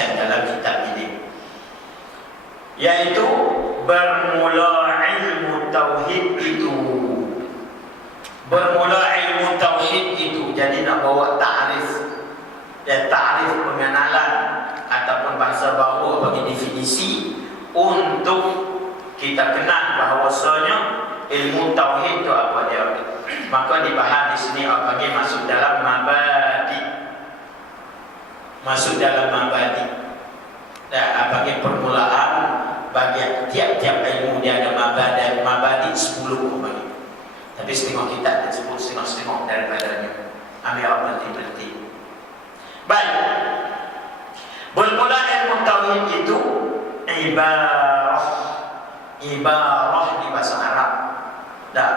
jelaskan dalam kitab ini, yaitu bermula ilmu tauhid itu. Bermula ilmu tauhid itu, jadi nak bawa ta'rif, dan ta'rif pengenalan ataupun bahasa baru bagi definisi untuk kita kenal bahawasanya ilmu tauhid itu apa dia. Maka dibahas di sini apa ni, masuk dalam mabadi. Masuk dalam mabadi. Dan apa ni permulaan bagi tiap-tiap ilmu dia ada mabadi 10 bagi. Tapi setengah kita disebut setengah-setengah daripadanya. Ambil apa berhenti-berhenti. Baik. Bermula ilmu tauhid itu ibarah. Ibarah di bahasa Arab. Dan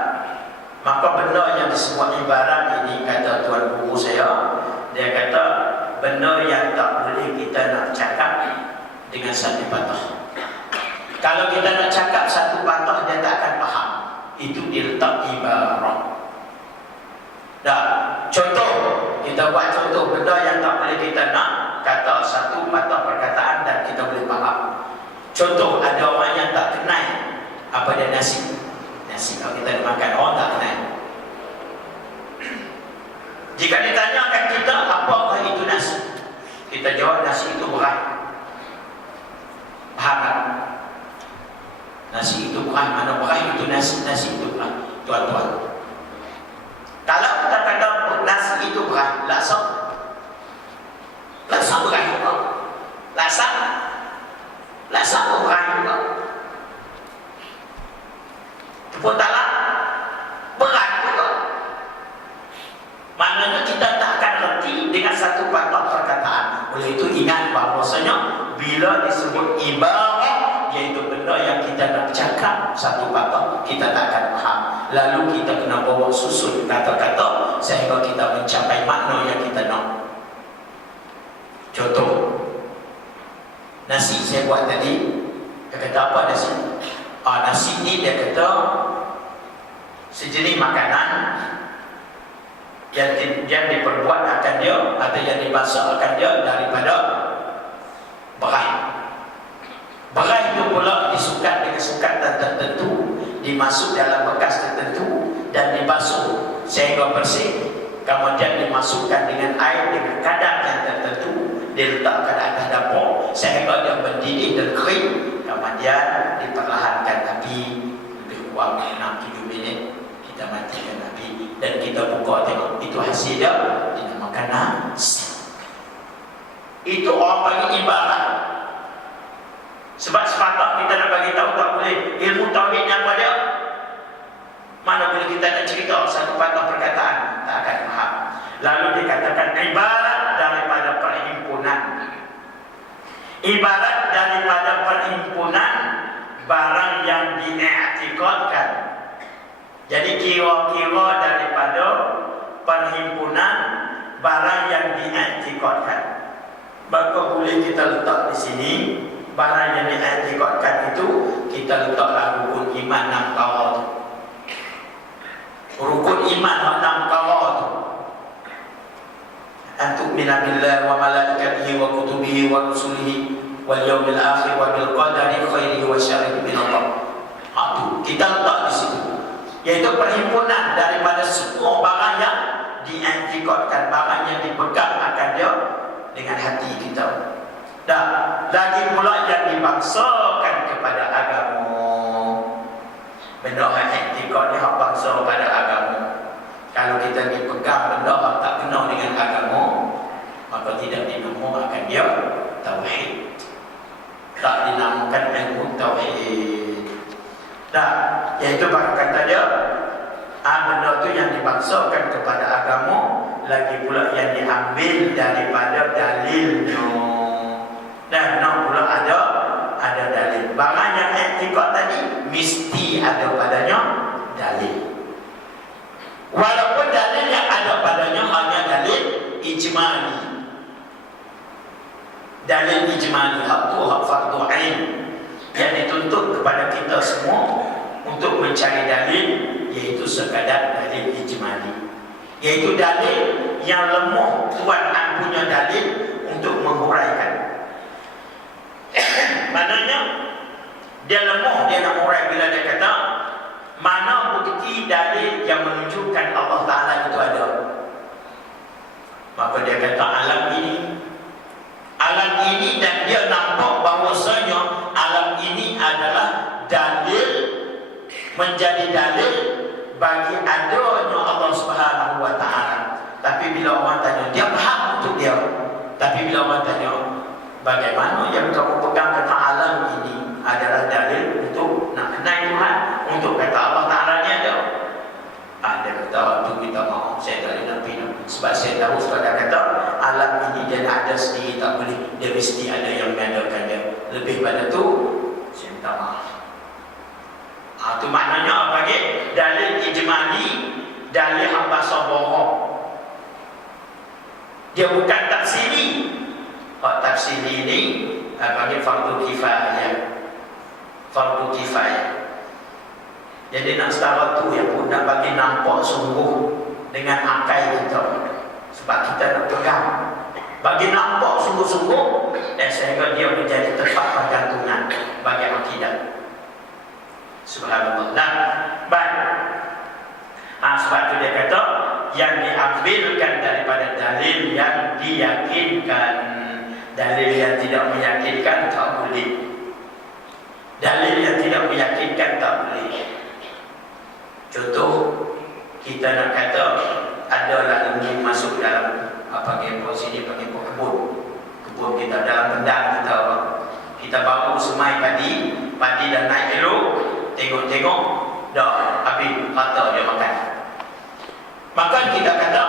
maka benda yang disebut ibarat ini, kata tuan guru saya, dia kata benda yang tak boleh kita nak cakap dengan satu patah. Kalau kita nak cakap satu patah, dia tak akan faham. Itu diletak ibarat. Dan contoh, kita buat contoh benda yang tak boleh kita nak kata satu patah perkataan dan kita boleh faham. Contoh, ada orang yang tak kenal apa dia nasi. Nasi kalau kita nak makan, orang tak kenal. Jika ditanyakan kita apakah itu nasi, kita jawab nasi itu beras. Faham tak? Nasi itu beras, mana beras itu nasi, nasi itu beras. Tuan-tuan, kalau kita kata nasi itu beras, laksa. Laksa beras juga. Laksa beras juga. Tepuk tangan berat juga. Maknanya kita tak akan reti dengan satu patah perkataan. Oleh itu ingat bahawasanya bila disebut ibarat, iaitu benda yang kita nak cakap satu patah, kita tak akan faham. Lalu kita kena bawa susun kata-kata sehingga kita mencapai makna yang kita nak. Contoh, nasi saya buat tadi, dia kata apa nasi? Nasi ni dia kata sejenis makanan yang diperbuat akan dia atau yang dimasak akan dia daripada beras. Beras itu pula disukat dengan sukatan tertentu, dimasuk dalam bekas tertentu dan dibasuh sehingga bersih. Kemudian dimasukkan dengan air dengan kadar yang tertentu, diletakkan atas dapur sehingga dia mendidih dan kering. Kemudian diperlahankan api lebih kurang 6-7 minit, kita matikan api dan kita buka tengok itu hasil dia, dinamakan nasi. Itu orang panggil ibarat. Sebab sepatah kita nak bagi tahu tak boleh ilmu tauhidnya apa dia. Mana boleh kita nak cerita satu patah perkataan, tak akan faham. Lalu dikatakan ibarat daripada perhimpunan. Ibarat daripada perhimpunan barang yang diiktikadkan. Jadi kira-kira daripada perhimpunan barang yang diiktikadkan. Maka boleh kita letak di sini barang yang diiktikadkan itu, kita letaklah rukun iman 6 perkara tu. Rukun iman 6 perkara tu. Antu'mina billahi wa malaikatihi wa kutubihi wa rusulihi wal yawmil akhir wa bil qadari khairihi wa syarrihi min Allah. Itu kita letak di situ. Yaitu perhimpunan daripada semua barang yang diiktikadkan, barang yang dipegang akan dia dengan hati kita. Dan lagi pula yang dibangsakan kepada agama. Benda yang iktikad ni hak bangsa pada agama. Kalau kita dipegang benda yang tak kena dengan agama, maka tidak dinamakan dia tauhid. Tak dinamakan ilmu tauhid. Dan iaitu kata dia, benda tu yang dibangsakan kepada agama, lagi pula yang diambil daripada dalilnya. Dan nak pula ada dalil. Barang yang iktikad tadi mesti ada padanya dalil. Walaupun dalil yang ada padanya hanya dalil ijmali. Dalil ijmali, hak tu hak fardu ain yang dituntut kepada kita semua untuk mencari dalil, iaitu sekadar dalil ijmali. Iaitu dalil yang lemah, tuan punya dalil untuk menghuraikan. Maka dia kata alam ini dan dia nampak bahwasanya alam ini adalah dalil, menjadi dalil bagi adanya Allah Subhanahu wa taala. Tapi bila orang tanya, dia faham untuk dia. Tapi bila orang tanya, bagaimana yang kamu pegang kata alam ini adalah dalil untuk nak kenal Tuhan, untuk kata Allah Taala ni ada. Dia kata, waktu kita mahu, saya tak boleh nak. Sebab saya tahu, sebab dia kata alam ini dia tak ada sendiri, tak boleh. Dia mesti ada yang mengadakan dia. Lebih pada tu, saya minta maaf. Itu maknanya apa lagi? Dalil ijmali, dalil bahasa bohong. Dia bukan tafsiri. Tafsiri ini panggil fardu kifayah. Fardu kifayah. Jadi nak setara tu yang pun nak bagi nampak sungguh dengan akal kita. Sebab kita nak pegang. Bagi nampak sungguh-sungguh, sehingga dia menjadi tempat pergantungan bagi akidah. Subhanallah. Baik. Sebab tu dia kata yang diambilkan daripada dalil yang diyakinkan, dalil yang tidak meyakinkan tak boleh. Dalil yang tidak meyakinkan tak boleh. Contoh, kita nak kata ada lembu masuk dalam sini panggil kebun. Kebun kita dalam pendang kita. Kita baru semai padi dah naik elok, tengok dah habis rata dia makan. Maka kita kata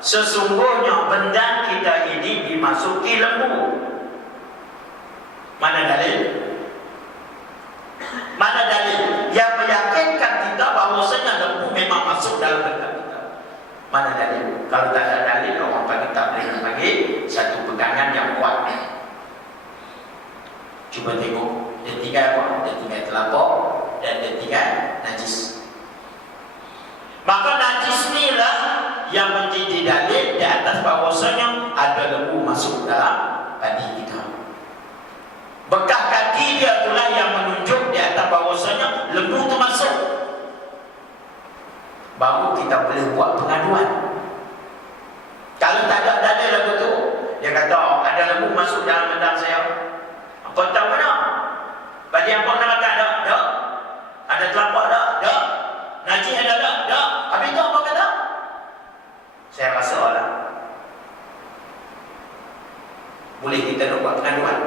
sesungguhnya benda kita ini dimasuki lembu. Mana dalil? Mana dalil yang meyakinkan kita bahawasanya lembu memang masuk dalam benda kita? Mana dalil? Kalau tak ada dalil, orang panggil tak boleh panggil satu pegangan yang kuat. Cuba tengok, dia tinggal apa? Dia tinggal telapak dan dia tinggal najis. Maka najis ni lah yang menjadi dalil di atas bahawasanya ada lembu masuk dalam padi kita. Bekas kaki dia itulah yang menunjuk di atas bahawasanya lembu itu masuk. Baru kita boleh buat pengaduan. Kalau tak ada dalil lagu tu, dia kata ada lembu masuk dalam bendang saya. Kau tahu mana? Bagi apa nak makan? Tak. Ada telapak tak? Tak. Najis ada tak? Tak. Habis tu apa kata? Saya rasa lah. Boleh kita nak buat pengaduan?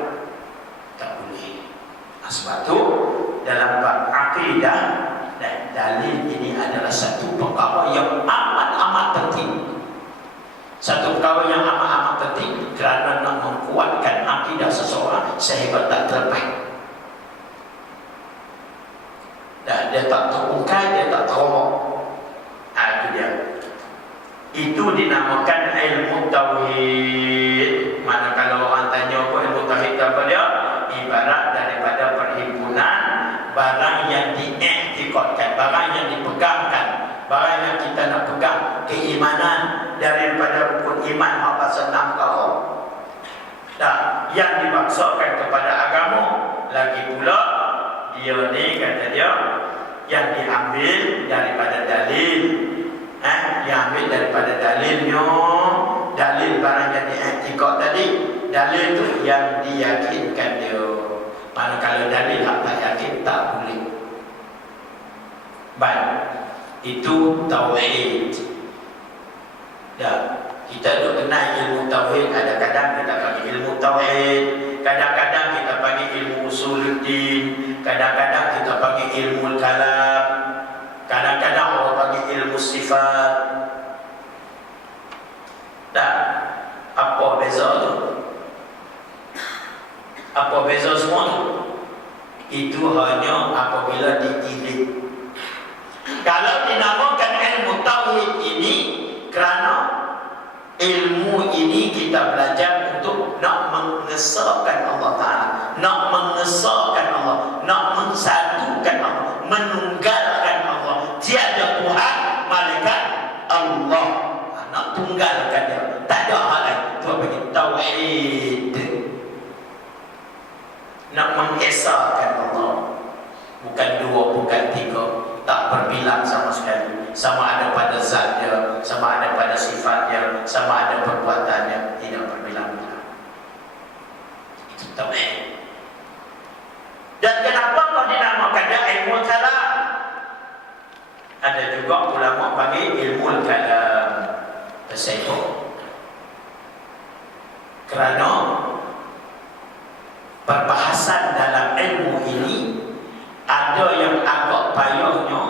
Tak boleh. Sebab tu dalam bab akidah dan dalil ini adalah satu perkara yang amat penting. Satu perkara yang amat penting kerana nak menguatkan akidah seseorang sehingga tak terlepas. Dan dia tak terungkai, dia tak teromok. Itu dia. Itu dinamakan ilmu tauhid. Mana kalau orang tanya apa ilmu tauhid apa dia? Ibarat daripada perhimpunan barang yang diiktikadkan, barang yang dipegangkan, barang yang kita nak pegang, keimanan daripada rukun iman apa senang kau. Nah, yang dimaksudkan kepada agama lagi pula dia ni kata dia yang diambil daripada dalil. Diambil daripada dalilnya, dalil barang yang diiktikad tadi, dalil tu yang diyakinkan dia. Manakala dalil tak yakin tak boleh. Baik, itu tauhid. Dan kita duk kenal ilmu tauhid. Kadang-kadang kita panggil ilmu tauhid, kadang-kadang kita panggil ilmu usuluddin, kadang-kadang kita panggil ilmu kalam, kadang-kadang orang panggil ilmu sifat. Dan apa beza tu? Apa beza semua tu? Itu hanya apabila ditilik. Kalau dinamakan ilmu tauhid ini kerana ilmu ini kita belajar untuk nak mengesahkan Allah Ta'ala, nak mengesahkan Allah, nak mensatukan Allah, menunggalkan Allah. Tiada Tuhan malaikat Allah. Nak tunggalkan dia, tak ada hal lain. Itu apa ini? Tauhid. Nak mengesahkan Allah. Bukan dua, bukan tiga, tak berbilang sama sekali. Sama ada pada zat dia, sama ada pada sifat dia, sama ada Tauhid. Dan kenapa kau dinamakan dia ilmu kalam? Ada juga ulama bagi ilmu kalam tersebut kerana perbahasan dalam ilmu ini ada yang agak payahnya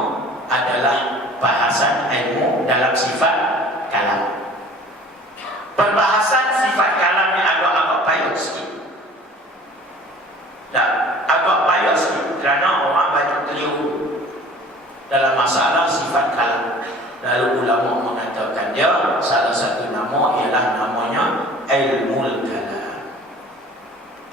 adalah bahasan ilmu dalam sifat kalam. Perbahasan sifat kalam yang agak payah sikit. Dan agak payah sikit kerana orang banyak keliru dalam masalah sifat kalam. Lalu ulama mengatakan dia salah satu nama ialah namanya ilmu kalam.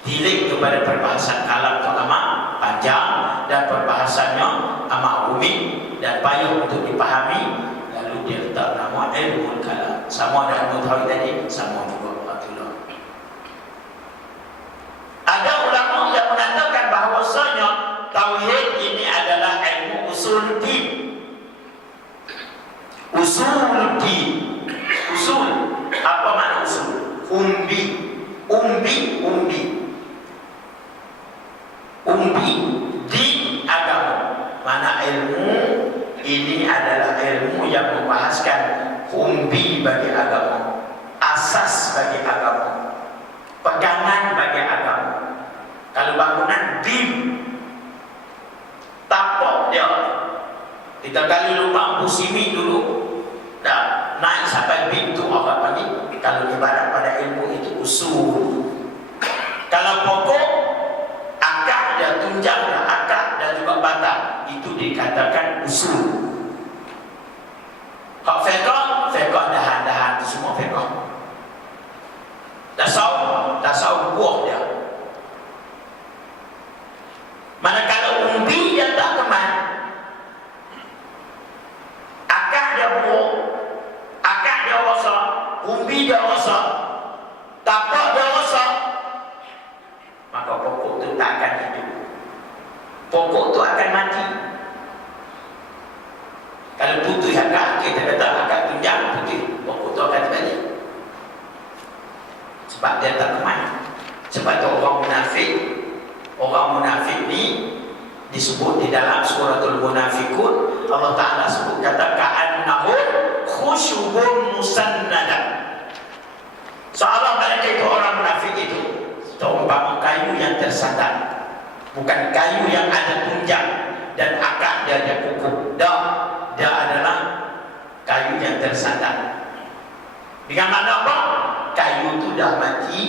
Tilik kepada perbahasan kalam itu amat panjang dan perbahasannya amat rumit dan payah untuk dipahami. Lalu dia letak nama ilmu kalam. Sama ada ilmu tauhid tadi, sama juga Fatullah. Ada ulama yang mengatakan bahawasanya tauhid ini adalah ilmu usul din. Usul din. Usul. Apa makna usul? Umbi. Din agama. Mana ilmu ini adalah ilmu yang membahaskan umbi bagi agama, asas bagi agama, pegangan bagi agama. Kalau bangunan dim, tapak dia. Kita kali lupa pusimi dulu, dah naik sampai pintu apa lagi. Kalau ibarat pada ilmu itu usul. Kalau pokok, akar dan tunjang dan akar dan juga batang itu dikatakan usul. Hak fiqh dahan-dahan itu semua fiqh. Tasawuf buah dia. Manakala umbi dia tak keman, akar dia buah, akar dia rosak, umbi dia rosak, tapak dia rosak, maka pokok itu tak akan hidup. Pokok itu akan mati. Kalau putih akar, kita kata akar tunjang putih, pokok itu akan balik. Sebab dia tak keman. Sebab itu orang munafik ni disebut di dalam suratul munafikun, Allah Ta'ala sebut kata ka'annahum khusyubun musannadah. Seolah mereka itu orang munafik itu seumpama kayu yang tersandar, bukan kayu yang ada tunjang dan akar dia ada kukuh. Dia adalah kayu yang tersandar. Dengan makna apa? Kayu itu dah mati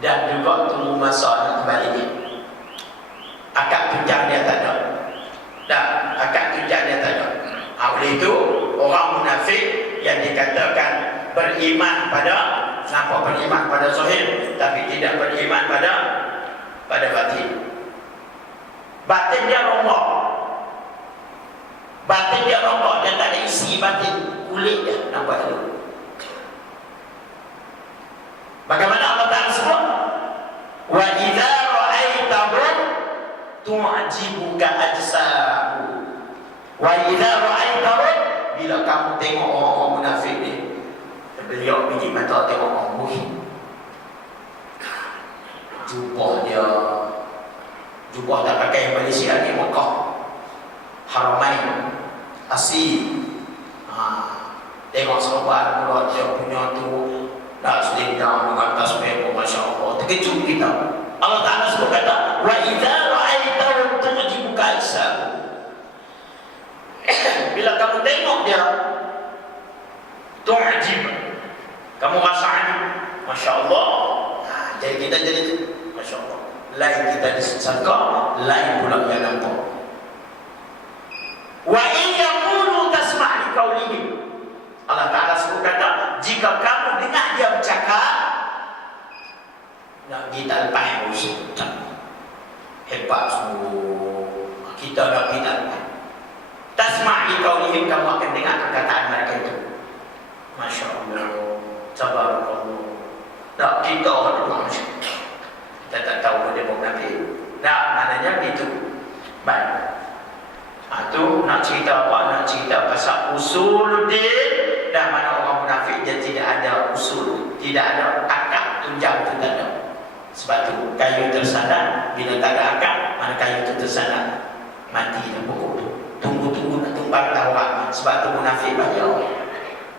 dan juga tunggu masa kembali dia. Akar tunjang dia tak ada. Akar tunjang dia tak ada. Oleh itu orang munafik yang dikatakan beriman pada zahir tapi tidak beriman pada batin. Batin dia rombak. Dia tak ada isi batin. Kulit dia nampak dulu. Bagaimana Allah Ta'ala sebut? Wa idza ra'aitahum tu'jibuka ajsamuhum. Wa idza ra'aitahum, bila kamu tengok orang munafik ni, beliau biji mata tengok orang muhim. Jubah tak pakai Malaysia ni, Mekah Haramain Asli. Tengok sobat mulut dia punya tu dah selendang dengan tasbih, Masya Allah, terkejut kita. Allah Ta'ala sebut kata wa idza ra'aitahum tu'jibuka ajsamuhum. Bila kamu tengok dia tu'jib, kamu rasa adil, Masya Allah. Jadi kita jadi Masya Allah. Lain kita disangka, lain pula yang nampak. Wa in yaqulu tasma' li qawlihim. Allah Ta'ala sebut kata, jika kamu dengar dia bercakap, nak kita lepas yang usul hebat semua, kita nak kita lepas. Tasma' li qawlihim, kamu akan dengar perkataan mereka itu. Masya Allah, tabarakallah. Tak, kita orang manusia, kita tak tahu dia mau Nabi. Tak, maknanya itu. Baik. Itu nak cerita apa? Nak cerita pasal usul din. Dan mana orang munafik dia tidak ada usul, tidak ada akar tunjang itu tak ada. Sebab itu kayu tersadar, bila tak ada akar, mana kayu itu tersadar, mati dah pokok tu. Tunggu nak tumbang dah orang. Sebab tu munafik banyak.